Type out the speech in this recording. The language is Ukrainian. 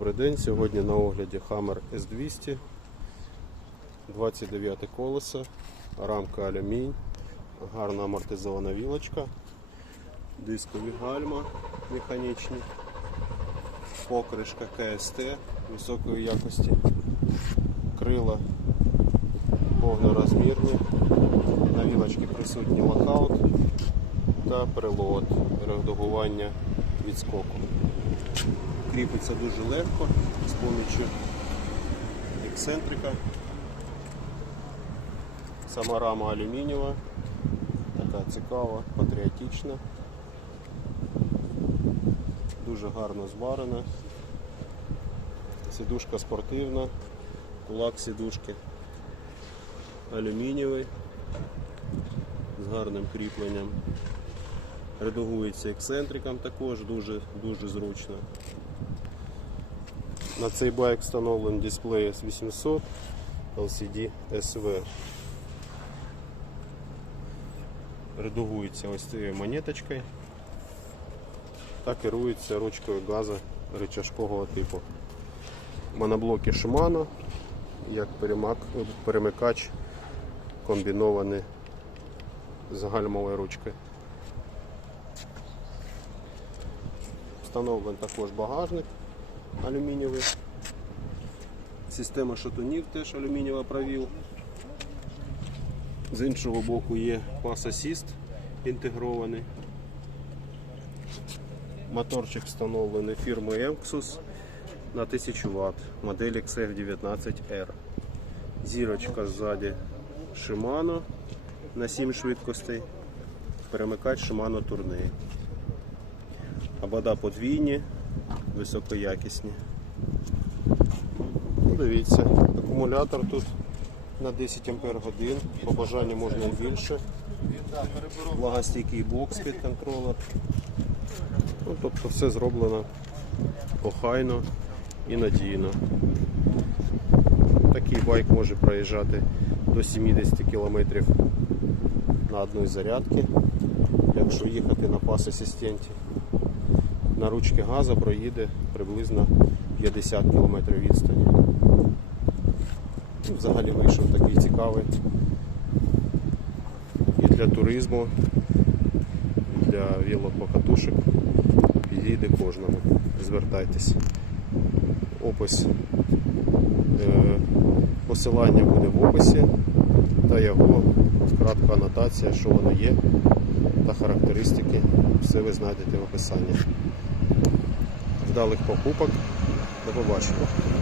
Добрий день. Сьогодні на огляді Hammer S200, 29 колесо, рамка алюмінь, гарна амортизована вілочка, дискові гальма механічні, покришка КСТ високої якості, крила повнорозмірні, на вілочці присутній локаут та перелот редагування відскоку. Кріпиться дуже легко з поміччю ексцентрика. Сама рама алюмінієва, така цікава, патріотична, дуже гарно зварена. Сідушка спортивна, кулак сідушки алюмінієвий з гарним кріпленням. Редагується ексцентриком також дуже, дуже зручно. На цей байк встановлений дисплей S800 LCD SV. Редагується ось цією монеточкою та керується ручкою газу рычажкового типу. Моноблоки Shimano, як перемикач комбінований з гальмовою ручкою. Встановлений також багажник алюмінієвий. Система шатунів теж алюмінієва провіл. З іншого боку є Assist інтегрований. Моторчик встановлений фірмою Euxus на 1000 Вт, модель XF19R. Зірочка ззаді Shimano на 7 швидкостей. Перемикач Shimano Tourneo. Обода подвійні, високоякісні. Ну, Дивіться, акумулятор тут на 10 Ампер по бажанню можна і більше. Влагостійкий бокс під контролер. Ну, тобто все зроблено охайно і надійно. Такий байк може проїжджати до 70 км на одній зарядці, якщо їхати на пас асистенті. На ручки газу проїде приблизно 50 км відстані. Ну, Взагалі вийшов такий цікавий і для туризму, і для велопокатушок підійде кожному. Звертайтесь. Опис е, посилання буде в описі та його кратка анотація, що воно є та характеристики. Все ви знайдете в описанні. Вдалих покупок. До побачення.